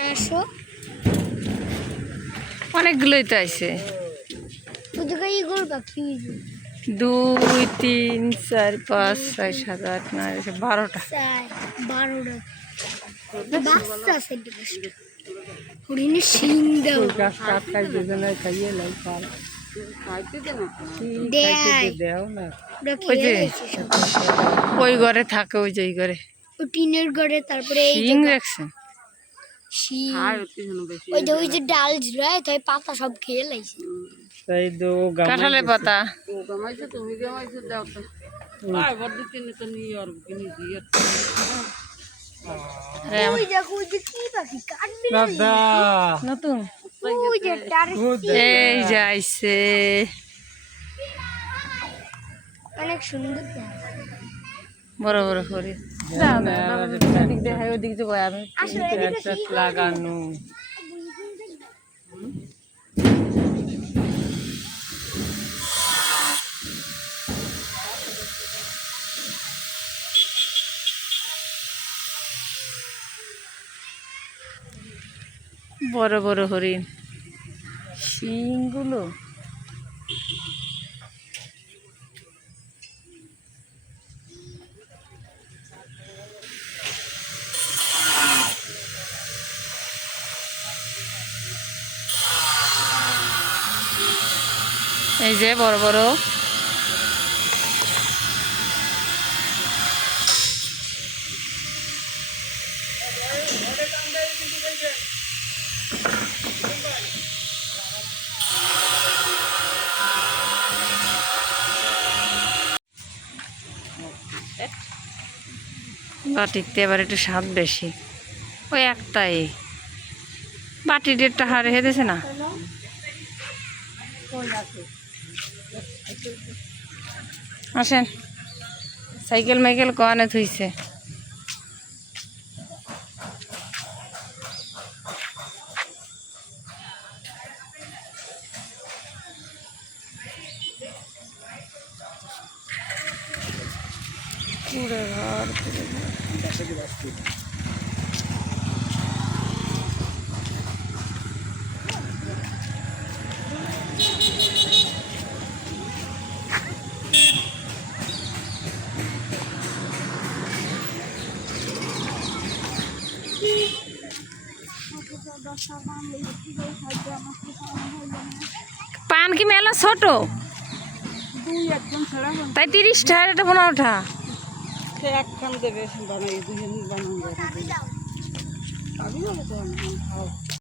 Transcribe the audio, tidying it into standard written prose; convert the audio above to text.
100 অনেকগুলোই তো আছে। 2 2 3 4 5 6 7 8 9 12টা 12টা বাচ্চা আছে হরিণের শিং দাও গাছ কাট খাই দুজনে খাইয়ে লাই পার খাইতে দেও না। ওই যে ওই ঘরে থাকে, ওই যে ঘরে ও টিনের ঘরে। তারপরে এই শিং রাখছে, শিং ওই যে ডাল ঝুলায় তাই পাতা সব খেয়ে লাইছে। তাই দো কাঁঠালের পাতা গামাইছে, তুমি গামাইছে দাও তো। আই বড় দিন তো নিয়ে আর কিনি দিয়ে। ওই দেখো ওই যে কি পাখি কাটবে দাদা নতুন ওই যে এই যাইছে, অনেক সুন্দর বড় বড় করে দেখাই। ওদিক যে আমি লাগানো বড় বড় হরিণ, শিংগুলো এই যে বড় বড়। বাটিতে এবার একটু স্বাদ বেশি, ওই একটাই বাটি 1.5 হারে হেঁটেছে না। আসেন, সাইকেল মাইকেল কনে থইছে। পুরে ঘর পান কি মেলা ছোট, তাই 30 টাকা, এটা 15টা একখান দেবে বানাই, দুজন বানাবো।